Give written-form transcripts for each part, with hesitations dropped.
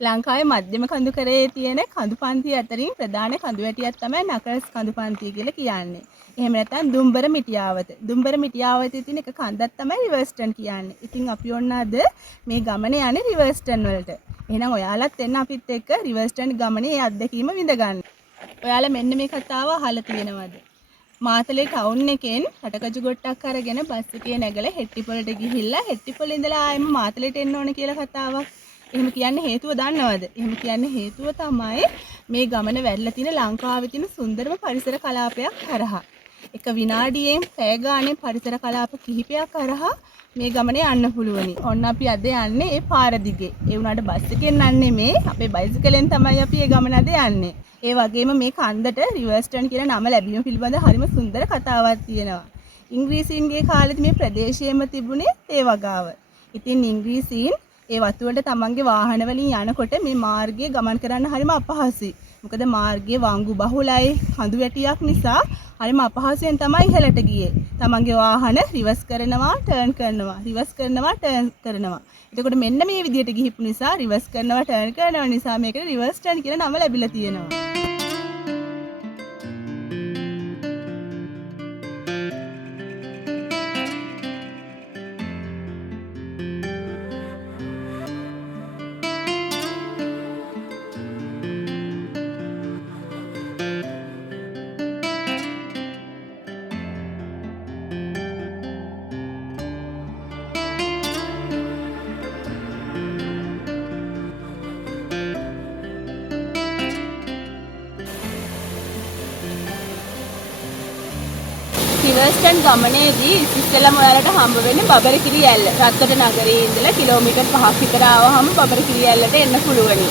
ලංකාවේ මධ්‍යම කඳුකරයේ තියෙන කඳු පන්ති අතරින් ප්‍රධාන කඳු වැටියක් තමයි නකල්ස් කඳු පන්තිය කියලා කියන්නේ. එහෙම නැත්නම් දුම්බර මිටියාවත. දුම්බර මිටියාවතේ තියෙන එක කන්දක් තමයි රිවර්ස්ටන් කියන්නේ. ඉතින් අපි ඔන්න අද මේ ගමනේ යන්නේ රිවර්ස්ටන් වලට. එහෙනම් ඔයාලත් එන්න අපිත් එක්ක රිවර්ස්ටන් ගමනේ අත්දැකීම විඳ ගන්න. ඔයාලා මෙන්න මේ කතාව අහලා තියෙනවද? මාතලේ ටවුන් එකෙන් රටකජු ගොට්ටක් අරගෙන බස් එකේ නැගලා හෙට්ටිපොලට ගිහිල්ලා හෙට්ටිපොලේ ඉඳලා ආයෙම මාතලේට එන්න ඕන කියලා කතාවක්. එහෙම කියන්න හේතුව දන්නවද? එහෙම කියන්න හේතුව තමයි මේ ගමන වැඩිලා තියෙන ලංකාවේ තියෙන සුන්දරම පරිසර කලාපයක් හරහා. එක විනාඩියෙන් පැය ගානේ පරිසර කලාප කිහිපයක් හරහා මේ ගමනේ යන්න පුළුවනි. ඔන්න අපි අද යන්නේ ඒ පාර දිගේ. ඒ වුණාට බස් එකෙන් යන්නේ මේ අපේ බයිසිකලෙන් තමයි අපි මේ ගමන අද යන්නේ. ඒ වගේම මේ කන්දට රිවර්ස්ටන් කියන නම ලැබීම පිළිබඳ හරිම සුන්දර කතාවක් තියෙනවා. ඉංග්‍රීසීන්ගේ කාලෙදි මේ ප්‍රදේශයේම තිබුණේ ඒ වගාව. ඉතින් ඉංග්‍රීසීන් ඒ වතුවට තමන්ගේ වාහන වලින් යනකොට මේ මාර්ගයේ ගමන් කරන්න හරිම අපහසුයි. මොකද මාර්ගයේ වංගු බහුලයි කඳු වැටියක් නිසා හරිම අපහසුයෙන් තමයි ඉහළට ගියේ. තමන්ගේ වාහන රිවර්ස් කරනවා, ටර්න් කරනවා, රිවර්ස් කරනවා, ටර්න් කරනවා. එතකොට මෙන්න මේ විදිහට ගිහිපු නිසා රිවර්ස් කරනවා, ටර්න් කරනවා නිසා මේකට රිවර්ස් ටර්න් කියන නම ලැබිලා තියෙනවා. රිවර්ස්ටන් ගමනේදී ඉස්සෙල්ලාම ඔයාලට හම්බ වෙන්නේ බබරකිරි ඇල්ල. රත්තොට නගරයේ ඉඳලා කිලෝමීටර් 5ක් විතර ආවහම බබරකිරි ඇල්ලට එන්න පුළුවනි.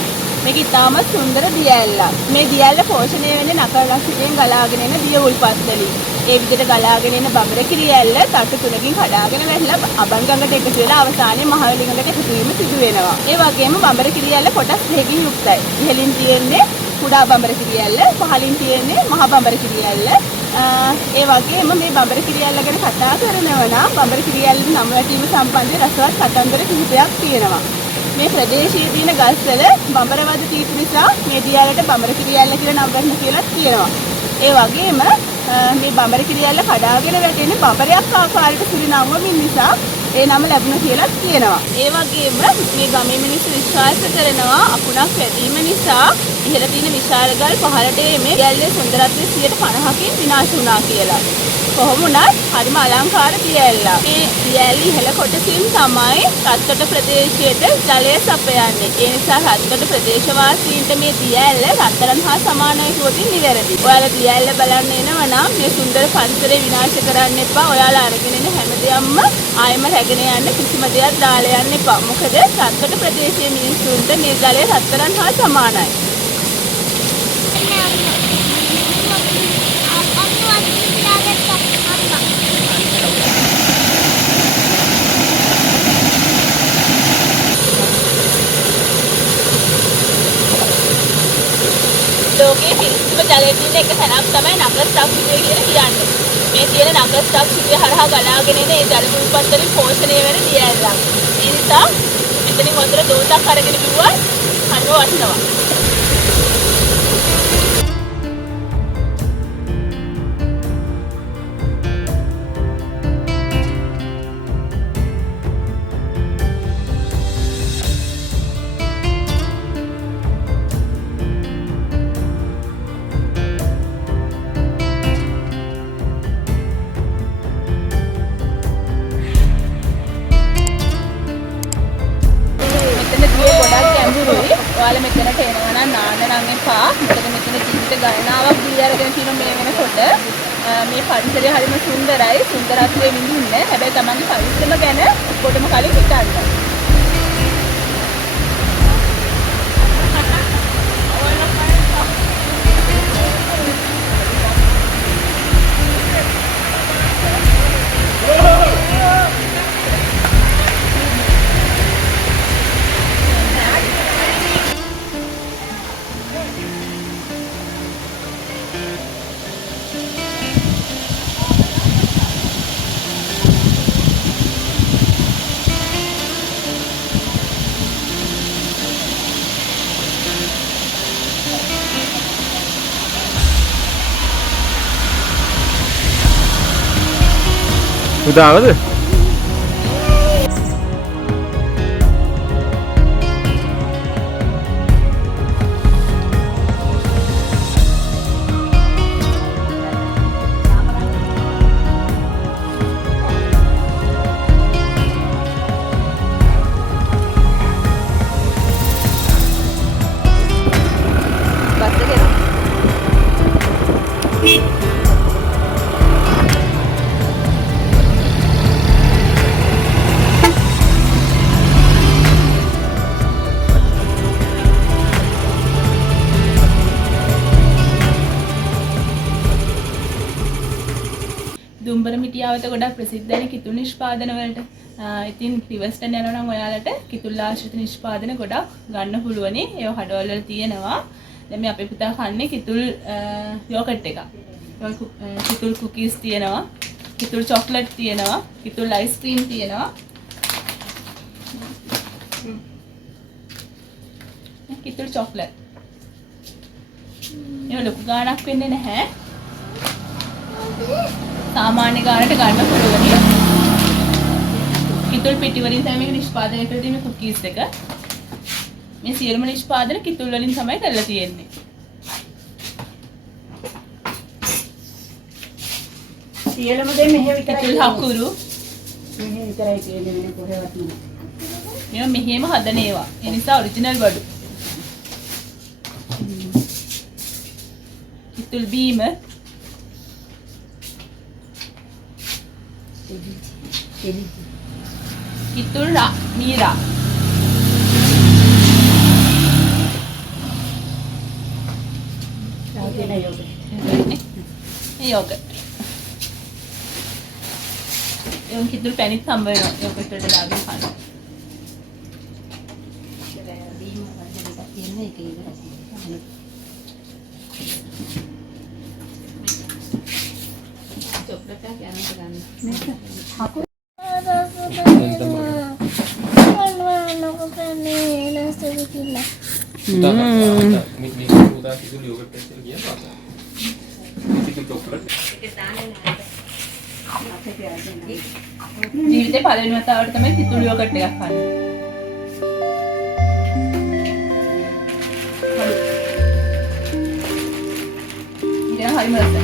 මේක ඉතාමත් සුන්දර දිය ඇල්ලක්. මේ දිය ඇල්ල පෝෂණය වෙන්නේ නකලස්සියෙන් ගලාගෙන එන දිය උල්පත් වලින්. ඒ විදිහට ගලාගෙන එන බබරකිරි ඇල්ල තට්ටු තුනකින් කඩාගෙන වැහිලා අබන් ගඟට එකතු වෙලා අවසානයේ මහවැලි ගඟට එකතු වීම සිදු වෙනවා. ඒ වගේම බබරකිරි ඇල්ල කොටස් දෙකකින් යුක්තයි. ඉහළින් තියෙන්නේ කුඩා බඹරකිරි ඇල්ල, පහළින් තියෙන්නේ මහ බඹරකිරි ඇල්ල. ඒ වගේම මේ බඹරකිරි ඇල්ල ගැන කතා කරනවා නම් බඹරකිරි ඇල්ල නම වැටීම සම්බන්ධයෙන් රසවත් කතන්දර කිහිපයක් තියෙනවා. මේ ප්‍රදේශයේ තියෙන ගස්වල බඹරවද තීතු නිසා මේ දියැලට බඹරකිරි ඇල්ල කියලා නම ගන්න කියලා කියනවා. ඒ වගේම මේ බඹරකිරි ඇල්ල කඩාගෙන වැටෙන බඹරයක් ආකාරයට සුරිනම්වමින් නිසා ඒ නම ලැබුණ කියලා කියනවා. ඒ වගේම මේ ගමේ මිනිස්සු විශ්වාස කරනවා අකුණක් වැදීම නිසා ඉහළ තියෙන විශාල ගල් පහළට එමේ ගැල්ලේ සුන්දරත්වයේ 50%කින් විනාශ වුණා කියලා. කොහොම වුණත් හරිම අලංකාර දියැල්ල. මේ දියැල්ල ඉහළ කොටසින් තමයි රත්තොට ප්‍රදේශයට ජලය සපයන්නේ. ඒ නිසා රත්තොට ප්‍රදේශවාසීන්ට මේ දියැල්ල රත්තරන් හා සමානයි කියොතින් නිවැරදි. ඔයාලා දියැල්ල බලන්න එනවා නම් මේ සුන්දර පරිසරය විනාශ කරන්න එපා. ඔයාලා අරගෙන එන හැමදේම ආයෙම රැගෙන යන්න කිසිම දෙයක් දාලා යන්න එපා. මොකද රත්තොට ප්‍රදේශයේ මිනිස්සුන්ට මේ ජලය රත්තරන් හා සමානයි. ලෝකයේ පිරිසිදුම ජලය තියෙන එක තැනක් තමයි නගර ස්ථාපිතය කියලා කියන්නේ. මේ තියෙන නගර ස්ථාපිතය හරහා ගලාගෙන එන ඒ ජල උල්පත් වලින් පෝෂණය වෙන දියැලක්. ඒ නිසා මෙතනින් වතුර දෝතක් අරගෙන කිව්වා හරිම වටිනවා. ඔයාලා මෙතනට එනවා නම් නාන්න නම් එපා. මොකද මෙතන ජීවිත ගණනාවක් දී අරගෙන තියෙන මේ වෙනකොට මේ පරිසරය හරිම සුන්දරයි. සුන්දරත්වයේ විඳින්න. හැබැයි තමන්ගේ පරිස්සම ගැන කොටම කලින් හිතන්න. උදාවද? දුම්බර මිටියාවත ගොඩක් ප්‍රසිද්ධනේ කිතුල් නිෂ්පාදන වලට. ඉතින් රිවර්ස්ටන් යනවා නම් ඔයාලට කිතුල් ආශ්‍රිත නිෂ්පාදන ගොඩක් ගන්න පුළුවනි. ඒව හඩවල වල තියෙනවා. දැන් මේ අපේ පුතා කන්නේ කිතුල් යෝගට් එකක්. කිතුල් කුකීස් තියෙනවා. කිතුල් චොක්ලට් තියෙනවා. කිතුල් අයිස්ක්‍රීම් තියෙනවා. කිතුල් චොක්ලට්. ඒක ලොකු ගාණක් වෙන්නේ නැහැ. සාමාන්‍ය ගානට ගන්න පුළුවන්. කිතුල් පිටි වලින් තමයි මේක නිෂ්පාදනය කරලා තියෙන කුකීස් එක. මේ සියලුම නිෂ්පාදන කිතුල් වලින් තමයි කරලා තියෙන්නේ. සියලුම දේ මෙහෙ විතරයි. කිතුල් හකුරු මෙහෙ විතරයි කියන්නේ වෙන කොහෙවත් නෙමෙයි. මේවා මෙහෙම හදන ඒවා. ඒ නිසා ඔරිජිනල් බඩු. කිතුල් බීම කිතුල් මීරා යෝගට්. එවන් කිතුල් පැණිත් හම්බ වෙනවා යෝගට් වලට දාගෙන කන්න. බීම වලට තියෙන එක ඉවරයි. චොක්ලට් එකක් යනකොට ගන්න. හකුරු ජීවිතේ පළවෙනි වතාවට තමයි කිතුල් යෝගට් එකක් කන්නේ. ඉතින් හරිම රසයි.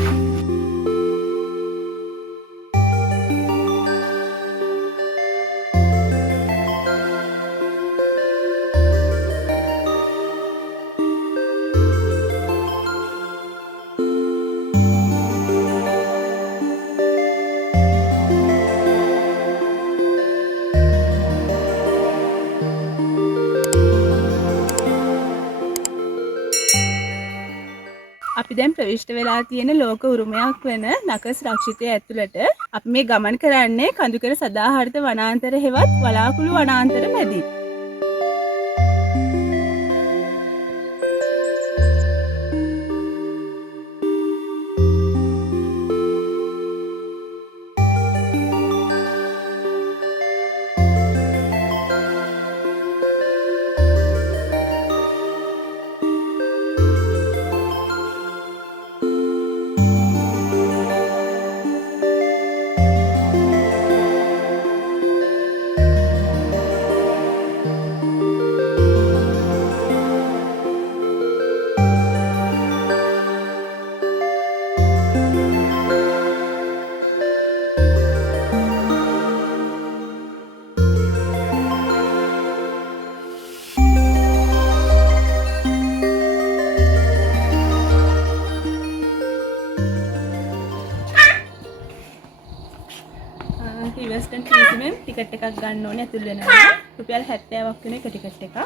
අපි දැන් ප්‍රවිෂ්ඨ වෙලා තියෙන ලෝක උරුමයක් වෙන නකස් රක්ෂිතය ඇතුළට අපි මේ ගමන් කරන්නේ කඳුකර සදාහරිත වනාන්තර හෙවත් වලාකුළු වනාන්තර මැදින්. රිවර්ස්ටන් ට්‍රීට්මන්ට් ටිකට් එකක් ගන්න ඕනේ ඇතුල් වෙනවා. රුපියල් 70ක් වෙන එක ටිකට් එකක්.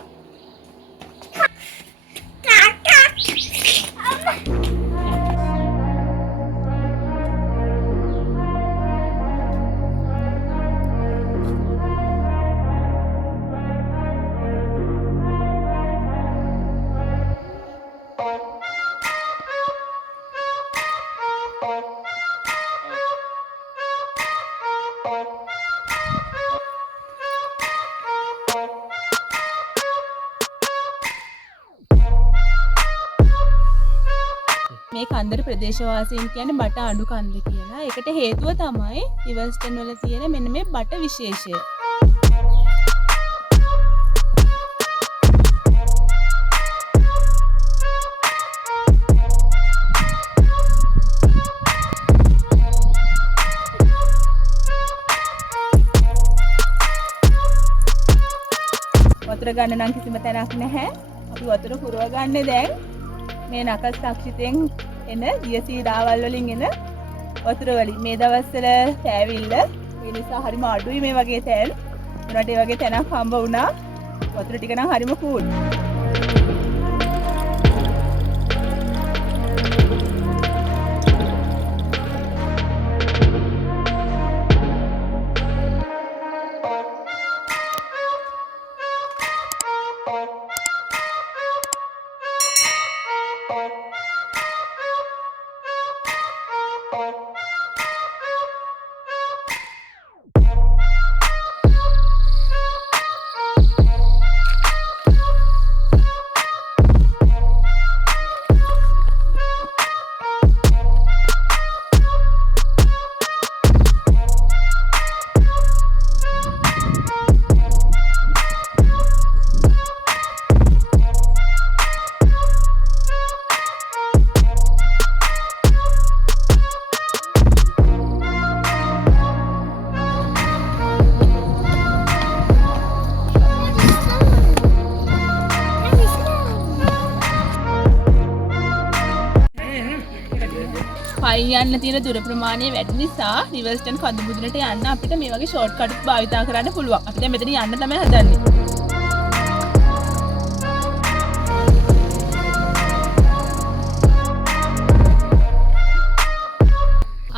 මේ කන්දර ප්‍රදේශවාසීන් කියන්නේ බට අඩු කන්ද කියලා. ඒකට හේතුව තමයි රිවර්ස්ටන් වල තියෙන මෙන්න මේ බට විශේෂය. වතුර ගන්න නම් කිසිම තැනක් නැහැ. අපි වතුර පුරව ගන්න දැන් මේ නකස් සක්ෂිතෙන් එන දියසීරාවල් වලින් එන වතුර වලින්. මේ දවස්වල පෑවිල්ල ඒ නිසා හරිම අඩුයි මේ වගේ තැන්. උනට ඒ වගේ තැනක් හම්බ වුණා. වතුර ටික නම් හරිම කූල්. පයින් යන්න තියෙන දුර ප්‍රමාණය වැඩි නිසා රිවර්ස්ටන් කඳු මුදුනට යන්න අපිට මේ වගේ ෂෝට් කට් භාවිතා කරන්න පුළුවන්. අපි දැන් මෙතන යන්න තමයි හදන්නේ.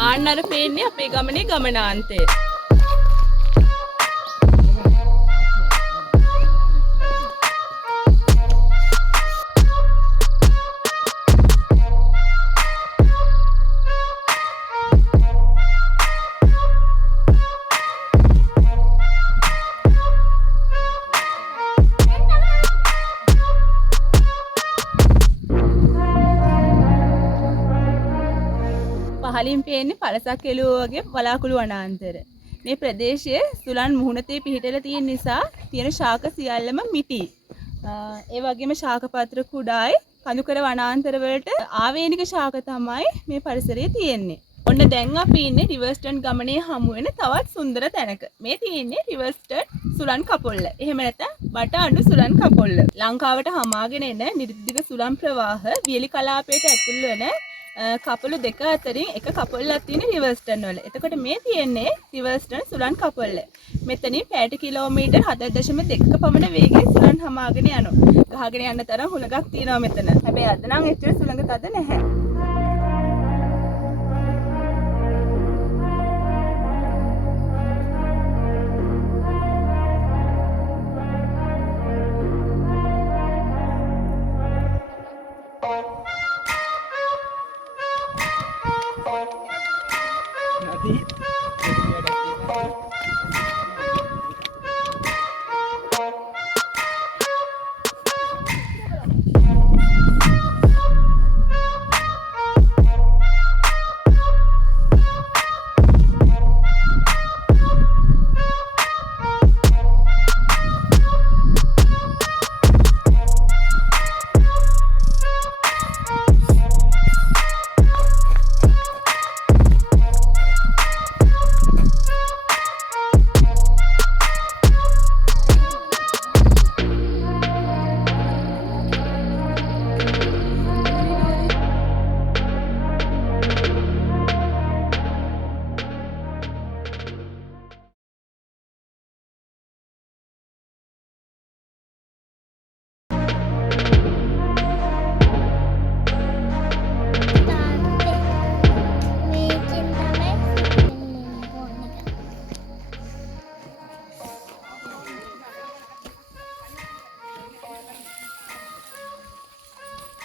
ආන්නර පේන්නේ අපේ ගමනේ ගමනාන්තය. පහලින් පේන්නේ පළසක් එළුව වගේ වලාකුළු වනාන්තර. මේ ප්‍රදේශයේ සුලන් මුහුණතේ පිහිටලා තියෙන නිසා තියෙන ශාක සියල්ලම මිටි. ඒ වගේම ශාක පත්‍ර කුඩායි කඳුකර වනාන්තර වලට ආවේනික ශාක තමයි මේ පරිසරයේ තියෙන්නේ. ඔන්න දැන් අපි ඉන්නේ රිවර්ස්ටන් ගමනේ හමු වෙන තවත් සුන්දර තැනක. මේ තියෙන්නේ රිවර්ස්ටන් සුලන් කපොල්ල. එහෙම නැත්නම් බට අඩු සුලන් කපොල්ල. ලංකාවට හමාගෙන එන නිර්දිග සුලන් ප්‍රවාහ වියලි කලාපයට ඇතුල් වෙන කපළු දෙක අතරින් එක කපොල්ලක් තියෙන රිවර්ස්ටන් වල. එතකොට මේ තියෙන්නේ රිවර්ස්ටන් සුලන් කපොල්ල. මෙතනින් පැයට කිලෝමීටර් 7.2ක පමණ වේගයෙන් සුලන් හමාගෙන යනවා. ගහගෙන යන්න තරම් හුලඟක් තියෙනවා මෙතන. හැබැයි අද නම් එච්චර සුලඟ තද නැහැ.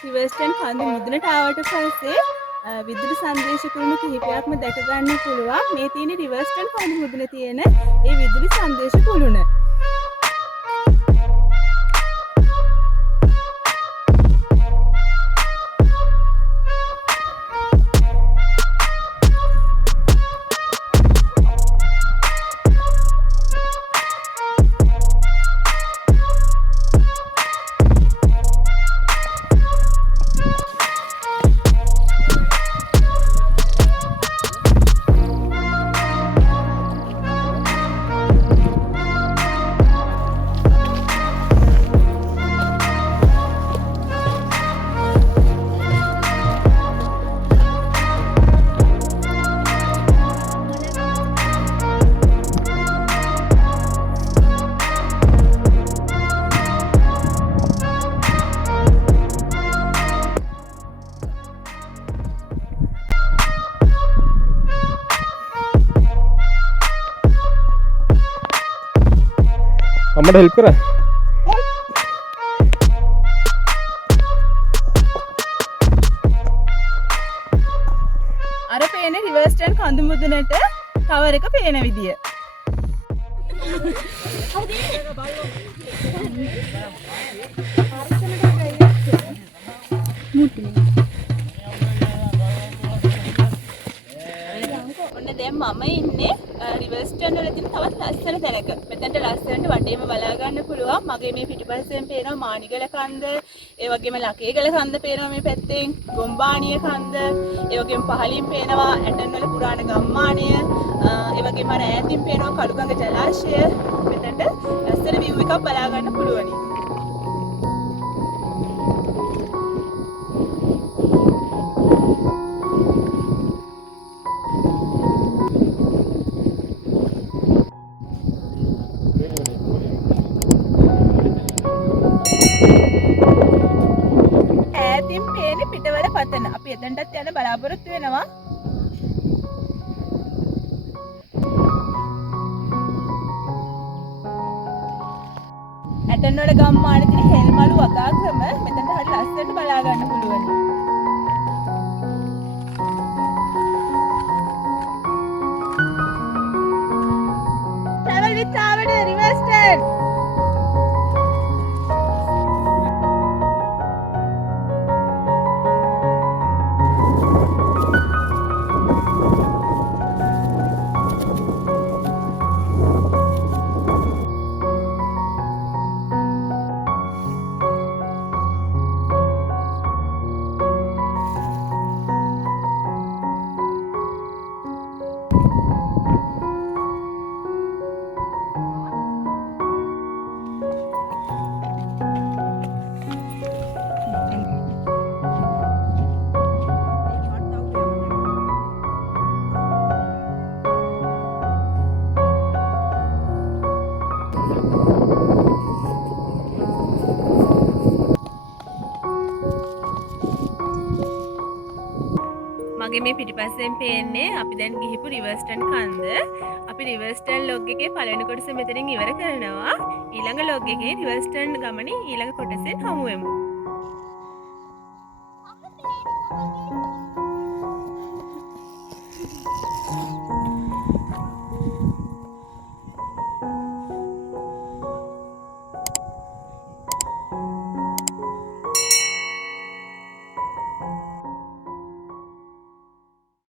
රිවර්ස්ටන් කඳු මුදුනට ආවට පස්සේ විදුලි සංදේශ කුළුණු කිහිපයක්ම දැක ගන්න පුළුවන්. මේ තියෙන රිවර්ස්ටන් කඳු මුදුනේ තියෙන ඒ විදුලි සංදේශ කුළුණ. අම්මට හෙල්ප් කරා. අර පේන රිවර්ස් ටර්න් කඳු මුදුනට කවර් එක පේන විදිය. ඔන්න දැන් මම ඉන්නේ රිවර්ස් ටර්න් වල තියෙන තවත් ලස්සන තැනක. මෙතනට ලස්සනට වටේම බලා ගන්න පුළුවන්. මගේ මේ පිටිපස්සෙන් පේනවා මානිගල කන්ද, ඒ වගේම ලකේගල කන්ද පේනවා මේ පැත්තෙන්, ගොම්බාණිය කන්ද, ඒ වගේම පහලින් පේනවා ඇටන් වල පුරාණ ගම්මානය, ඒ වගේම අර ඈතින් පේනවා කඩුගඟ ජලාශය. මෙතනට ලස්සන view එකක් බලා ගන්න පුළුවනි. ඈතින් පේන්නේ පිටවල පතන. අපි එතනටත් යන්න බලාපොරොත්තු වෙනවා. ඇටන් වල ගම්මානේ තියෙන හෙල්මලු වගාක්‍රම මෙතනට හරි ලස්සනට බලා ගන්න පුළුවන්. Travel with Travel Reverse Turn. මගේ මේ පිටිපස්සෙන් පේන්නේ අපි දැන් ගිහිපු රිවර්ස් ටර්න් කන්ද. අපි රිවර්ස් ටර්න් ලොග් එකේ පළවෙනි කොටස මෙතනින් ඉවර කරනවා. ඊළඟ ලොග් එකේ රිවර්ස් ටර්න් ගමනේ ඊළඟ කොටසෙන් හමු වෙමු.